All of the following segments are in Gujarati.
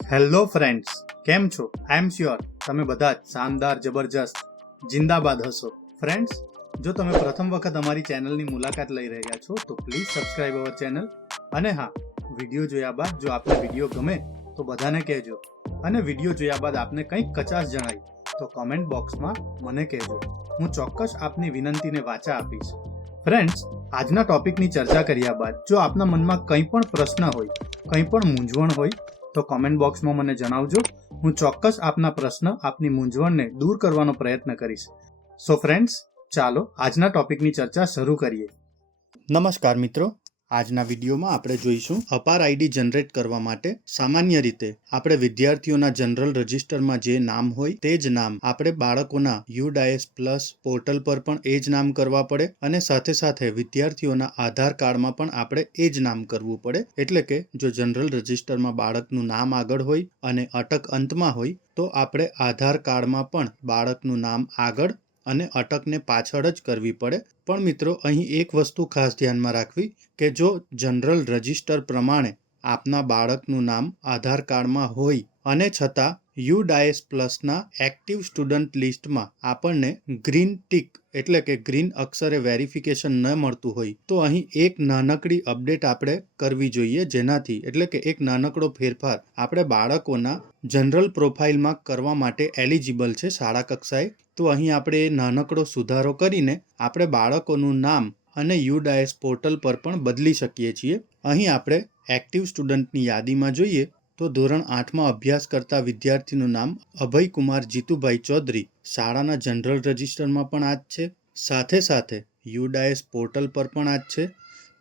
હેલો ફ્રેન્ડ્સ, કેમ છો? આઈ એમ શ્યોર તમે બધા જ શાનદાર, જબરજસ્ત, જિંદાબાદ હશો. ફ્રેન્ડ્સ, જો તમે પ્રથમ વખત અમારી ચેનલની મુલાકાત લઈ રહ્યા છો તો પ્લીઝ સબસ્ક્રાઇબ અવર ચેનલ. અને હા, વિડીયો જોયા બાદ જો આપને વિડીયો ગમે તો બધાને કહેજો. અને વિડીયો જોયા બાદ આપને કંઈક કચાશ જણાય તો કોમેન્ટ બોક્સમાં મને કહેજો. હું ચોક્કસ આપની વિનંતીને વાચા આપીશ. ફ્રેન્ડ્સ, આજના ટોપિકની ચર્ચા કર્યા બાદ જો આપના મનમાં કંઈ પણ પ્રશ્ન હોય, કંઈ પણ મૂંઝવણ હોય તો કોમેન્ટ બોક્સમાં મને જણાવજો. હું ચોક્કસ આપના પ્રશ્ન, આપની મૂંઝવણને દૂર કરવાનો પ્રયત્ન કરીશ. સો ફ્રેન્ડ્સ, ચાલો આજના ટોપિકની ચર્ચા શરૂ કરીએ. નમસ્કાર મિત્રો, આજના વિડીયોમાં આપણે જોઈશું અપાર આઈડી જનરેટ કરવા માટે સામાન્ય રીતે આપણે વિદ્યાર્થીઓના જનરલ રજિસ્ટરમાં જે નામ હોય તે જ નામ આપણે બાળકોના UDAS પ્લસ પોર્ટલ પર પણ એ જ નામ કરવા પડે અને સાથે સાથે વિદ્યાર્થીઓના આધાર કાર્ડમાં પણ આપણે એ જ નામ કરવું પડે. એટલે કે જો જનરલ રજિસ્ટરમાં બાળકનું નામ આગળ હોય અને અટક અંતમાં હોય તો આપણે આધાર કાર્ડમાં પણ બાળકનું નામ આગળ અને અટકને પાછળ જ કરવી પડે. પણ મિત્રો, અહીં એક વસ્તુ ખાસ ધ્યાનમાં રાખવી કે જો જનરલ રજિસ્ટર પ્રમાણે આપના બાળકનું નામ આધાર કાર્ડમાં હોય અને છતાં UDAS પ્લસના એક્ટિવ સ્ટુડન્ટ લિસ્ટમાં આપણને ગ્રીન ટીક એટલે કે ગ્રીન અક્ષરે વેરિફિકેશન ન મળતું હોય તો અહીં એક નાનકડી અપડેટ આપણે કરવી જોઈએ, જેનાથી એટલે કે એક નાનકડો ફેરફાર આપણે બાળકોના જનરલ પ્રોફાઇલમાં કરવા માટે એલિજિબલ છે શાળા કક્ષાએ. તો અહીં આપણે નાનકડો સુધારો કરીને આપણે બાળકોનું નામ અને UDAS પોર્ટલ પર પણ બદલી શકીએ છીએ. અહીં આપણે એક્ટિવ સ્ટુડન્ટની યાદીમાં જોઈએ તો ધોરણ 8માં અભ્યાસ કરતા વિદ્યાર્થીનું નામ અભયકુમાર જીતુભાઈ ચૌધરી શાળાના જનરલ રજિસ્ટરમાં પણ આ જ છે, સાથે સાથે UDAS પોર્ટલ પર પણ આ જ છે.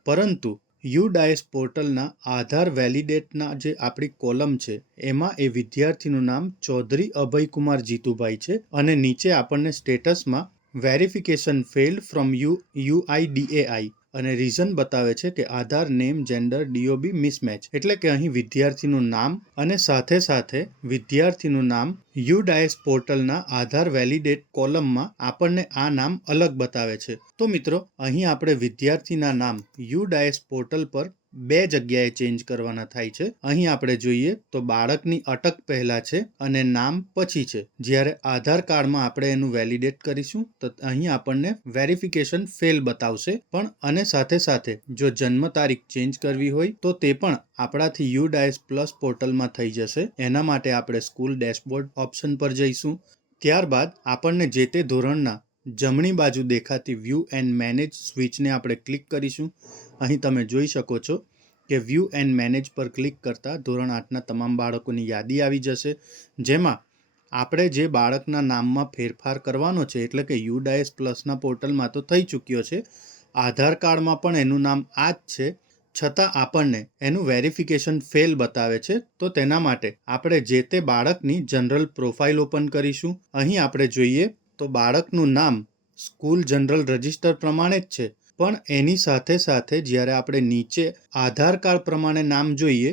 પરંતુ UDAS પોર્ટલના આધાર વેલિડેટના જે આપણી કોલમ છે એમાં એ વિદ્યાર્થીનું નામ ચૌધરી અભયકુમાર જીતુભાઈ છે અને નીચે આપણને સ્ટેટસમાં વેરિફિકેશન ફેલ્ડ ફ્રોમ UIDAI અને રીઝન બતાવે છે કે આધાર નેમ જેન્ડર DOB મિસમેચ. એટલે કે અહીં વિદ્યાર્થીનું નામ અને સાથે સાથે વિદ્યાર્થીનું નામ UDAS પોર્ટલના આધાર વેલિડેટ કોલમમાં આપણને આ નામ અલગ બતાવે છે. તો મિત્રો, અહીં આપણે વિદ્યાર્થીના નામ UDAS પોર્ટલ પર બે જગ્યાએ ચેન્જ કરવાના થાય છે. અહીં આપણે જોઈએ તો બાળકની અટક પહેલા છે અને નામ પછી છે. જ્યારે આધાર કાર્ડમાં આપણે એનું વેલિડેટ કરીશું તો અહીં આપણને વેરિફિકેશન ફેલ બતાવશે. પણ અને સાથે સાથે જો જન્મ તારીખ ચેન્જ કરવી હોય તો તે પણ આપણાથી UDAS પ્લસ પોર્ટલમાં થઈ જશે. એના માટે આપણે સ્કૂલ ડેશબોર્ડ ઓપ્શન પર જઈશું. ત્યારબાદ આપણને જે તે ધોરણના જમણી બાજુ દેખાતી વ્યૂ એન્ડ મેનેજ સ્વિચને આપણે ક્લિક કરીશું. અહીં તમે જોઈ શકો છો કે વ્યૂ એન્ડ મેનેજ પર ક્લિક કરતાં ધોરણ 8ના તમામ બાળકોની યાદી આવી જશે, જેમાં આપણે જે બાળકના નામમાં ફેરફાર કરવાનો છે એટલે કે UDAS પ્લસના પોર્ટલમાં તો થઈ ચૂક્યો છે, આધાર કાર્ડમાં પણ એનું નામ આ જ છે, છતાં આપણને એનું વેરિફિકેશન ફેલ બતાવે છે. તો તેના માટે આપણે જે તે બાળકની જનરલ પ્રોફાઇલ ઓપન કરીશું. અહીં આપણે જોઈએ તો બાળકનું નામ સ્કૂલ જનરલ રજિસ્ટર પ્રમાણે જ છે, પણ એની સાથે સાથે જ્યારે આપણે નીચે આધાર કાર્ડ પ્રમાણે નામ જોઈએ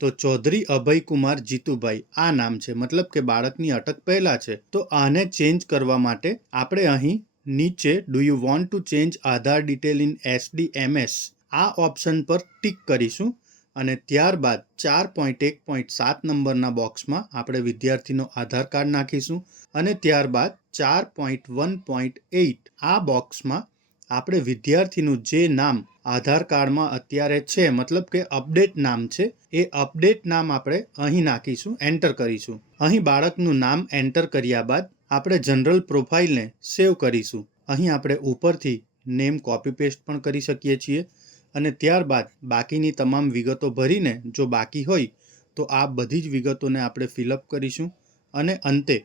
તો ચૌધરી અભયકુમાર જીતુભાઈ આ નામ છે, મતલબ કે બાળકની અટક પહેલા છે. તો આને ચેન્જ કરવા માટે આપણે અહીં નીચે do you want to change Aadhaar detail in SDMS આ ઓપ્શન પર ટિક કરીશું અને ત્યારબાદ 4.1.7 નંબરના બોક્સમાં આપણે વિદ્યાર્થીનો આધાર કાર્ડ નાખીશું અને ત્યારબાદ 4.1.8 આ બોક્સમાં આપણે વિદ્યાર્થીનું જે નામ આધાર કાર્ડમાં અત્યારે છે, મતલબ કે અપડેટ નામ છે, એ અપડેટ નામ આપણે અહીં નાખીશું, એન્ટર કરીશું. અહીં બાળકનું નામ એન્ટર કર્યા બાદ આપણે જનરલ પ્રોફાઇલને સેવ કરીશું. અહીં આપણે ઉપરથી નેમ કોપી પેસ્ટ પણ કરી શકીએ છીએ અને ત્યારબાદ બાકીની તમામ વિગતો ભરીને જો બાકી હોય તો આ બધી જ વિગતોને આપણે ફિલઅપ કરીશું અને અંતે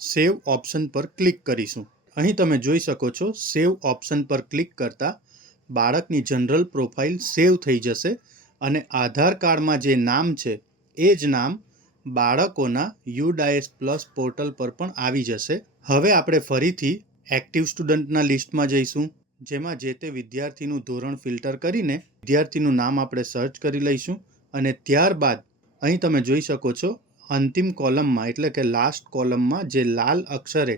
સેવ ઓપ્શન પર ક્લિક કરીશું. અહીં તમે જોઈ શકો છો સેવ ઓપ્શન પર ક્લિક કરતાં બાળકની જનરલ પ્રોફાઇલ સેવ થઈ જશે અને આધાર કાર્ડમાં જે નામ છે એ જ નામ બાળકોના UDAS પ્લસ પોર્ટલ પર પણ આવી જશે. હવે આપણે ફરીથી એક્ટિવ સ્ટુડન્ટના લિસ્ટમાં જઈશું, જેમાં જે તે વિદ્યાર્થીનું ધોરણ ફિલ્ટર કરીને વિદ્યાર્થીનું નામ આપણે સર્ચ કરી લઈશું અને ત્યારબાદ અહીં તમે જોઈ શકો છો અંતિમ કોલમમાં એટલે કે લાસ્ટ કોલમમાં જે લાલ અક્ષરે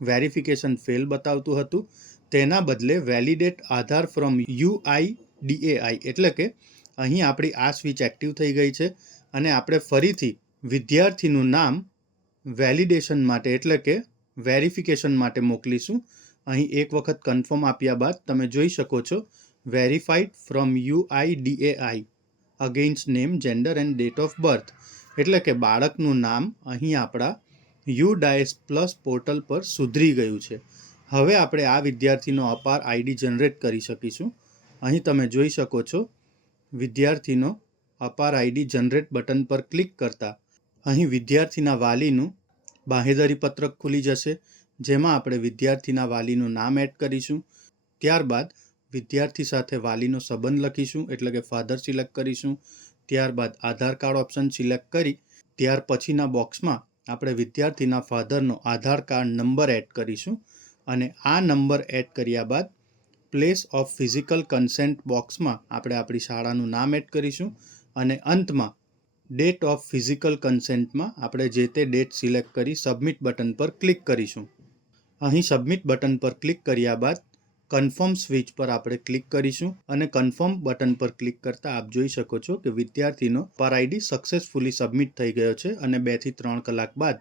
વેરિફિકેશન ફેલ બતાવતું હતું તેના બદલે વેલિડેટ આધાર ફ્રોમ UIDAI એટલે કે અહીં આપણી આ સ્વિચ એક્ટિવ થઈ ગઈ છે અને આપણે ફરીથી વિદ્યાર્થીનું નામ વેલિડેશન માટે એટલે કે વેરિફિકેશન માટે મોકલીશું. અહીં એક વખત કન્ફર્મ આપ્યા બાદ તમે જોઈ શકો છો verified from UIDAI against name, gender and date of birth, એટલે કે બાળકનું નામ અહીં આપણા UDAS પ્લસ પોર્ટલ પર સુધરી ગયું છે. હવે આપણે આ વિદ્યાર્થીનો અપાર ID જનરેટ કરી શકીશું. અહીં તમે જોઈ શકો છો વિદ્યાર્થીનો અપાર ID જનરેટ બટન પર ક્લિક કરતા અહીં વિદ્યાર્થીના વાલીનું બાંહેધરી પત્રક ખુલી જશે, જેમાં આપણે વિદ્યાર્થીના વાલીનું નામ એડ કરીશું. ત્યારબાદ વિદ્યાર્થી સાથે વાલીનો સંબંધ લખીશું, એટલે કે ફાધર સિલેક્ટ કરીશું. ત્યારબાદ આધાર કાર્ડ ઓપ્શન સિલેક્ટ કરી ત્યાર પછીના બોક્સમાં આપણે વિદ્યાર્થીના ફાધરનો આધાર કાર્ડ નંબર એડ કરીશું અને આ નંબર એડ કર્યા બાદ પ્લેસ ઓફ ફિઝિકલ કન્સેન્ટ બોક્સમાં આપણે આપણી શાળાનું નામ એડ કરીશું અને અંતમાં ડેટ ઓફ ફિઝિકલ કન્સેન્ટમાં આપણે જે તે ડેટ સિલેક્ટ કરી સબમિટ બટન પર ક્લિક કરીશું. અહીં સબમિટ બટન પર ક્લિક કર્યા બાદ કન્ફર્મ સ્વિચ પર આપણે ક્લિક કરીશું અને કન્ફર્મ બટન પર ક્લિક કરતાં આપ જોઈ શકો છો કે વિદ્યાર્થીનો અપાર ID સક્સેસફુલી સબમિટ થઈ ગયો છે અને 2 થી 3 કલાક બાદ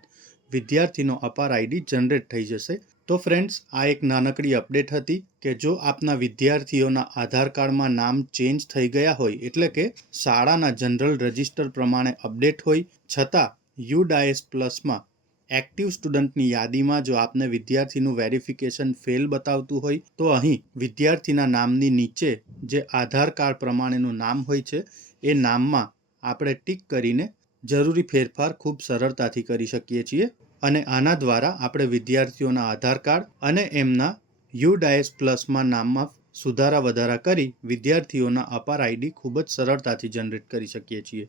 વિદ્યાર્થીનો અપાર ID જનરેટ થઈ જશે. તો ફ્રેન્ડ્સ, આ એક નાનકડી અપડેટ હતી કે જો આપના વિદ્યાર્થીઓના આધાર કાર્ડમાં નામ ચેન્જ થઈ ગયા હોય, એટલે કે શાળાના જનરલ રજિસ્ટર પ્રમાણે અપડેટ હોય છતાં UDAS પ્લસમાં એક્ટિવ સ્ટુડન્ટની યાદીમાં જો આપને વિદ્યાર્થીનું વેરિફિકેશન ફેલ બતાવતું હોય તો અહીં વિદ્યાર્થીના નામની નીચે જે આધાર કાર્ડ પ્રમાણેનું નામ હોય છે એ નામમાં આપણે ટિક કરીને જરૂરી ફેરફાર ખૂબ સરળતાથી કરી શકીએ છીએ અને આના દ્વારા આપણે વિદ્યાર્થીઓના આધાર કાર્ડ અને એમના UDAS પ્લસમાં નામમાં સુધારા વધારા કરી વિદ્યાર્થીઓના અપાર ID ખૂબ જ સરળતાથી જનરેટ કરી શકીએ છીએ.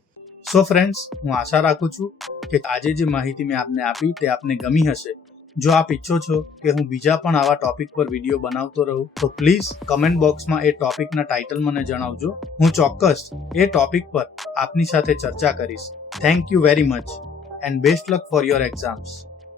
સો ફ્રેન્ડ્સ, હું આશા રાખું છું કે આજે જે માહિતી મેં આપને આપી તે આપને ગમી હશે. જો આપ ઈચ્છો છો કે હું બીજા પણ આવા ટોપિક પર વિડીયો બનાવતો રહું તો પ્લીઝ કમેન્ટ બોક્સમાં એ ટોપિકના ટાઇટલ મને જણાવજો. હું ચોક્કસ એ ટોપિક પર આપની સાથે ચર્ચા કરીશ. Thank you very much and best luck for your exams.